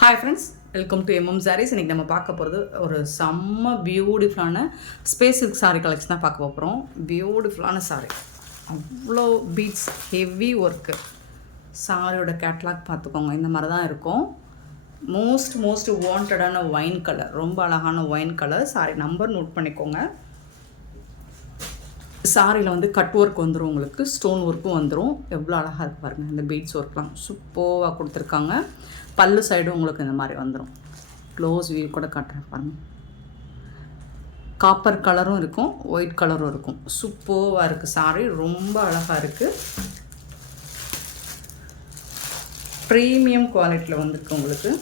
Hi friends, welcome to Sarees. இன்றைக்கி நம்ம பார்க்க போகிறது ஒரு செம்ம பியூட்டிஃபுல்லான ஸ்பேஸ் சில்க் சாரீ கலெக்ஷன் தான் பார்க்க போகிறோம். பியூட்டிஃபுல்லான சாரீ, அவ்வளோ பீட்ஸ், ஹெவி ஒர்க்கு. சாரியோட கேட்லாக் பார்த்துக்கோங்க, இந்த மாதிரி தான் இருக்கும். மோஸ்ட் வாண்டடான ஒயின் கலர், ரொம்ப அழகான wine colour. Sari number note பண்ணிக்கோங்க. சாரியில் வந்து கட் ஒர்க் வந்துடும், உங்களுக்கு ஸ்டோன் ஒர்க்கும் வந்துடும். எவ்வளோ அழகாக இருக்குது பாருங்கள். இந்த பீட்ஸ் ஒர்க்லாம் சூப்பராக கொடுத்துருக்காங்க. பல்லு சைடும் உங்களுக்கு இந்த மாதிரி வந்துடும். க்ளோஸ் வியூ கூட காட்டுறேன் பாருங்கள். காப்பர் கலரும் இருக்கும், ஒயிட் கலரும் இருக்கும். சூப்பராக இருக்குது சாரி, ரொம்ப அழகாக இருக்குது. ப்ரீமியம் குவாலிட்டியில் வந்துருக்கு உங்களுக்கு.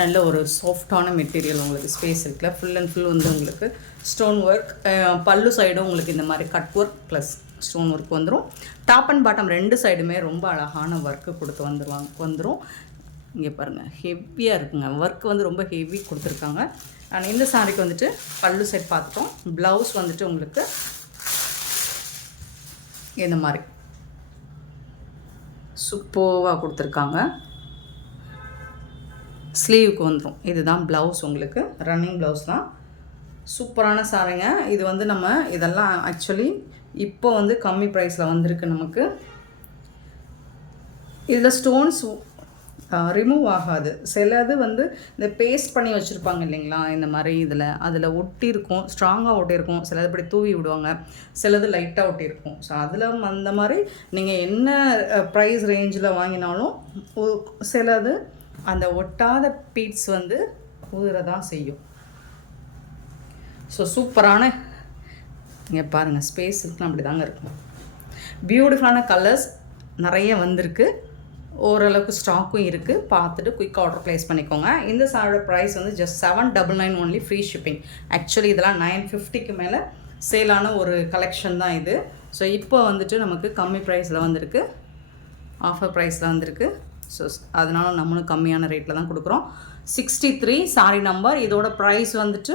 நல்ல ஒரு சாஃப்டான மெட்டீரியல் உங்களுக்கு. ஸ்பேஸ் இருக்குல்ல, ஃபுல் அண்ட் ஃபுல் வந்து உங்களுக்கு ஸ்டோன் ஒர்க். பல்லு சைடும் உங்களுக்கு இந்த மாதிரி cut work plus stone work வந்துடும். டாப் அண்ட் பாட்டம் ரெண்டு சைடுமே ரொம்ப அழகான ஒர்க்கு கொடுத்து வந்துடும். இங்கே பாருங்கள், ஹெவியாக இருக்குங்க. ஒர்க் வந்து ரொம்ப ஹெவி கொடுத்துருக்காங்க. அண்ட் இந்த சாரிக்கு வந்துட்டு பல்லு சைட் பார்த்துட்டோம். ப்ளவுஸ் வந்துட்டு உங்களுக்கு இந்த மாதிரி சூப்பராக கொடுத்துருக்காங்க. ஸ்லீவுக்கு வந்துடும். இதுதான் ப்ளவுஸ், உங்களுக்கு ரன்னிங் ப்ளவுஸ் தான். சூப்பரான சாரிங்க. இது வந்து நம்ம இதெல்லாம் ஆக்சுவலி இப்போ வந்து கம்மி ப்ரைஸில் வந்திருக்கு நமக்கு. இதில் ஸ்டோன்ஸ் ரிமூவ் ஆகாது. சிலது வந்து இந்த பேஸ்ட் பண்ணி வச்சுருப்பாங்க இல்லைங்களா, இந்த மாதிரி அதில் ஒட்டியிருக்கும், ஸ்ட்ராங்காக ஒட்டியிருக்கும். சிலது இப்படி தூவி விடுவாங்க, சிலது லைட்டாக ஒட்டியிருக்கும். ஸோ அதில் அந்த மாதிரி நீங்கள் என்ன ப்ரைஸ் ரேஞ்சில் வாங்கினாலும் சிலது அந்த ஒட்டாத பீட்ஸ் வந்து ஊதுறதான் செய்யும். ஸோ சூப்பரான, இங்கே பாருங்கள், ஸ்பேஸ் இருக்குன்னு அப்படி தாங்க இருக்கும். பியூட்டிஃபுல்லான கலர்ஸ் நிறைய வந்திருக்கு. ஓரளவுக்கு ஸ்டாக்கும் இருக்குது. பார்த்துட்டு குயிக் ஆர்டர் ப்ளேஸ் பண்ணிக்கோங்க. இந்த சாரோட ப்ரைஸ் வந்து just 799 only, free shipping. Actually இதெல்லாம் 950க்கு மேலே சேலான ஒரு கலெக்ஷன் தான் இது. ஸோ இப்போ வந்துட்டு நமக்கு கம்மி ப்ரைஸில் வந்திருக்கு, ஆஃபர் ப்ரைஸில் வந்திருக்கு. ஸோ அதனால நம்மளும் கம்மியான ரேட்டில் தான் கொடுக்குறோம். 63 சாரி நம்பர். இதோட ப்ரைஸ் வந்துட்டு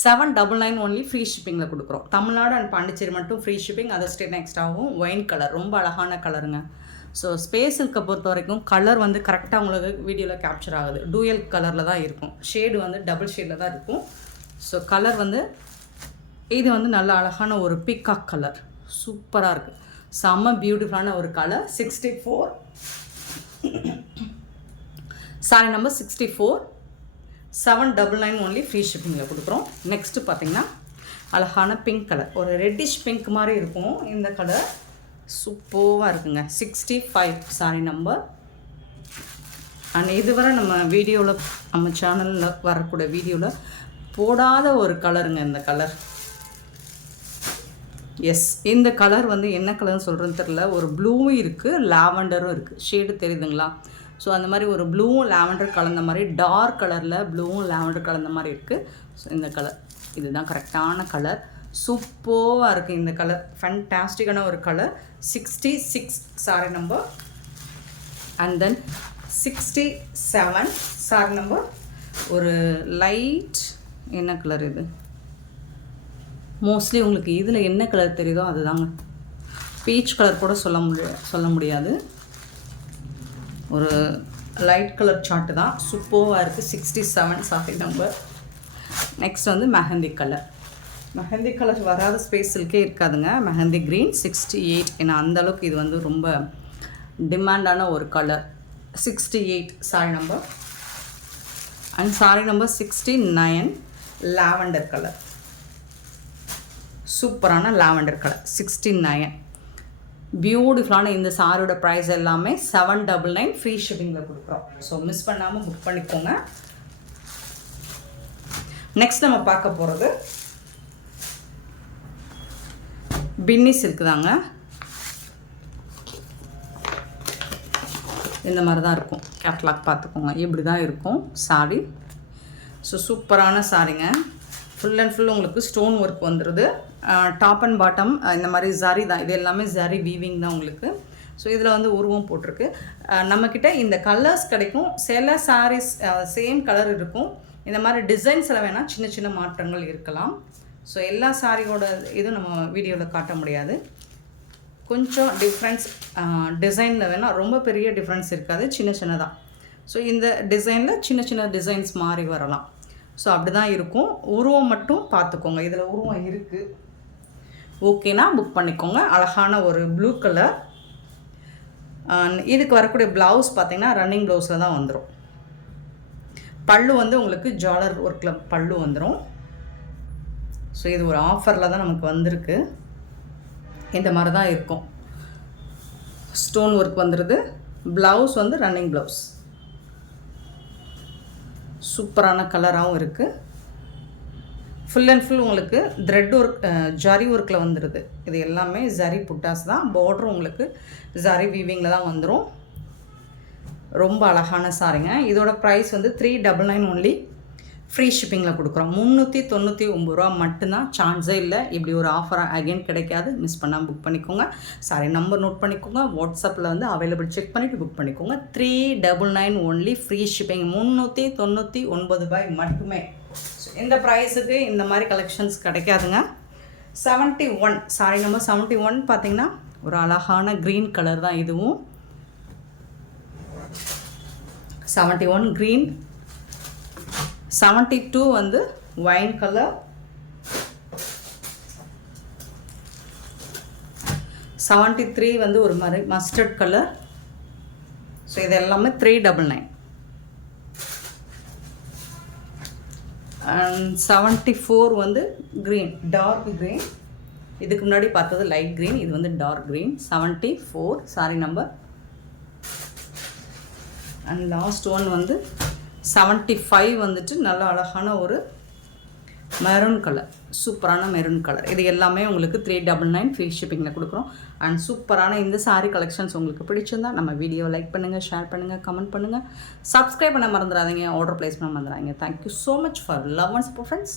799 ஒன்லி, ஃப்ரீ ஷிப்பிங்கில் கொடுக்குறோம். தமிழ்நாடு அண்ட் பாண்டிச்சேரி மட்டும் ஃப்ரீ ஷிப்பிங். அதர் ஸ்டேட் நெக்ஸ்ட்டாகவும். ஒயின் கலர், ரொம்ப அழகான கலருங்க. ஸோ ஸ்பேஸ் சில்கை பொறுத்த வரைக்கும் கலர் வந்து கரெக்டாக உங்களுக்கு வீடியோவில் கேப்சர் ஆகுது. டூயல் கலரில் தான் இருக்கும். ஷேடு வந்து டபுள் ஷேடில் தான் இருக்கும். ஸோ கலர் வந்து இது வந்து நல்ல அழகான ஒரு பீகாக் கலர், சூப்பராக இருக்குது. செம்ம பியூட்டிஃபுல்லான ஒரு colour. 64 sari number 64, 799 only, free ஷிப்பிங்கில் கொடுக்குறோம். நெக்ஸ்ட்டு பார்த்திங்கன்னா அழகான பிங்க் கலர், ஒரு ரெட்டிஷ் பிங்க் மாதிரி இருக்கும் இந்த கலர். சூப்பராக இருக்குங்க. 65 சாரி நம்பர். அண்ட் இதுவரை நம்ம வீடியோவில், நம்ம சேனலில் வரக்கூடிய வீடியோவில் போடாத ஒரு கலருங்க இந்த கலர். எஸ், இந்த கலர் வந்து என்ன கலர்னு சொல்கிறேன்னு தெரில. ஒரு ப்ளூவும் இருக்குது, லாவெண்டரும் இருக்குது. ஷேடு தெரியுதுங்களா? ஸோ அந்த மாதிரி ஒரு ப்ளூவும் லாவெண்டர் கலந்த மாதிரி, டார்க் கலரில் ப்ளூவும் லாவெண்டர் கலந்த மாதிரி இருக்குது. ஸோ இந்த கலர் இதுதான் கரெக்டான கலர். சூப்பராக இருக்குது இந்த கலர், ஃபேன்டாஸ்டிக்கான ஒரு colour. 66 sorry number. And then 67 sorry number. ஒரு லைட் என்ன கலர் இது? மோஸ்ட்லி உங்களுக்கு இதில் என்ன கலர் தெரியுதோ அதுதாங்க. பீச் கலர் கூட சொல்ல முடியாது. ஒரு லைட் கலர் சார்ட்டு தான். சூப்பராக இருக்குது. 67 சாரி நம்பர். நெக்ஸ்ட் வந்து மெஹந்தி கலர். மெஹந்தி கலர் வராத ஸ்பேஸ் சில்கே இருக்காதுங்க. மெஹந்தி க்ரீன் 68. ஏன்னா அந்தளவுக்கு இது வந்து ரொம்ப டிமாண்டான ஒரு colour. 68 sorry number. And sorry number 69 lavender colour. சூப்பரான லாவெண்டர் கலர் 69. பியூட்டிஃபுல்லான இந்த சாரியோட ப்ரைஸ் எல்லாமே 799 ஃப்ரீ ஷிப்பிங்கில் கொடுக்குறோம். ஸோ மிஸ் பண்ணாமல் புக் பண்ணிக்கோங்க. நெக்ஸ்ட் நம்ம பார்க்க போகிறது பின்னி சில்க் தாங்க. இந்த மாதிரி தான் இருக்கும். கேட்லாக் பார்த்துக்கோங்க, இப்படி தான் இருக்கும் சாரி. ஸோ சூப்பரான சாரிங்க. ஃபுல் அண்ட் ஃபுல் உங்களுக்கு ஸ்டோன் ஒர்க் வந்துடுது. டாப் அண்ட் பாட்டம் இந்த மாதிரி ஜரி தான். இது எல்லாமே ஜரி வீவிங் தான் உங்களுக்கு. ஸோ இதில் வந்து உருவம் போட்டிருக்கு. நம்மக்கிட்ட இந்த கலர்ஸ் கிடைக்கும். சில சாரீஸ் சேம் கலர் இருக்கும். இந்த மாதிரி டிசைன்ஸில் வேணால் சின்ன சின்ன மாற்றங்கள் இருக்கலாம். ஸோ எல்லா சாரியோட இதுவும் நம்ம வீடியோவில் காட்ட முடியாது. கொஞ்சம் டிஃப்ரென்ஸ் டிசைனில் வேணால் ரொம்ப பெரிய டிஃப்ரென்ஸ் இருக்காது, சின்ன சின்னதாக. ஸோ இந்த டிசைனில் சின்ன சின்ன டிசைன்ஸ் மாறி வரலாம். ஸோ அப்படி தான் இருக்கும். உருவம் மட்டும் பார்த்துக்கோங்க. இதில் உருவம் இருக்குது, ஓகேனா புக் பண்ணிக்கோங்க. அழகான ஒரு ப்ளூ கலர். இதுக்கு வரக்கூடிய ப்ளவுஸ் பார்த்திங்கன்னா ரன்னிங் ப்ளவுஸில் தான் வந்துடும். பல்லு வந்து உங்களுக்கு ஜாலர் ஒர்க்கில் பல்லு வந்துடும். ஸோ இது ஒரு ஆஃபரில் தான் நமக்கு வந்திருக்கு. இந்த மாதிரி தான் இருக்கும். ஸ்டோன் ஒர்க் வந்துடுது. ப்ளவுஸ் வந்து ரன்னிங் ப்ளவுஸ். சூப்பரான கலராகவும் இருக்குது. ஃபுல் அண்ட் ஃபுல் உங்களுக்கு த்ரெட் ஒர்க், ஜரி ஒர்க்கில் வந்துடுது. இது எல்லாமே ஜரி புட்டாஸ் தான். பார்டரும் உங்களுக்கு ஜரி வீவிங்கில் தான் வந்துடும். ரொம்ப அழகான சாரிங்க. இதோட ப்ரைஸ் வந்து 399 ஒன்லி. ஃப்ரீ ஷிப்பிங்கில் கொடுக்குறோம். 399 ரூபா மட்டும்தான். சான்ஸே இல்லை. இப்படி ஒரு ஆஃபர் அகைன் கிடைக்காது. மிஸ் பண்ணாமல் புக் பண்ணிக்கோங்க. சாரி நம்பர் நோட் பண்ணிக்கோங்க. வாட்ஸ்அப்பில் வந்து அவைலபிள் செக் பண்ணிவிட்டு புக் பண்ணிக்கோங்க. 399 ஒன்லி. Free shipping. 399 ரூபாய் மட்டுமே. ஸோ இந்த ப்ரைஸுக்கு இந்த மாதிரி கலெக்ஷன்ஸ் கிடைக்காதுங்க. 71 சாரி நம்பர் 71 பார்த்திங்கன்னா ஒரு அழகான க்ரீன் கலர் தான் இதுவும். 71 க்ரீன். 72 வந்து ஒயின் கலர். 73 வந்து ஒரு மாதிரி மஸ்டர்ட் கலர். ஸோ இது எல்லாமே 399. அண்ட் 74 வந்து க்ரீன், டார்க் க்ரீன். இதுக்கு முன்னாடி பார்த்தது லைட் க்ரீன், இது வந்து dark green. 74 sari number. And last one வந்து 75 வந்துட்டு நல்ல அழகான ஒரு மெரூன் கலர், சூப்பரான மெரூன் கலர். இது எல்லாமே உங்களுக்கு 399 ஃப்ரீ ஷிப்பிங்கில் கொடுக்குறோம். அண்ட் சூப்பரான இந்த சாரீ கலெக்ஷன்ஸ் உங்களுக்கு பிடிச்சிருந்தா நம்ம வீடியோவை லைக் பண்ணுங்கள், ஷேர் பண்ணுங்கள், கமெண்ட் பண்ணுங்கள், சப்ஸ்கிரைப் பண்ண மறந்துடாதீங்க, ஆர்டர் ப்ளேஸ் பண்ண மறந்துடாதீங்க. Thank you so much for love and support friends.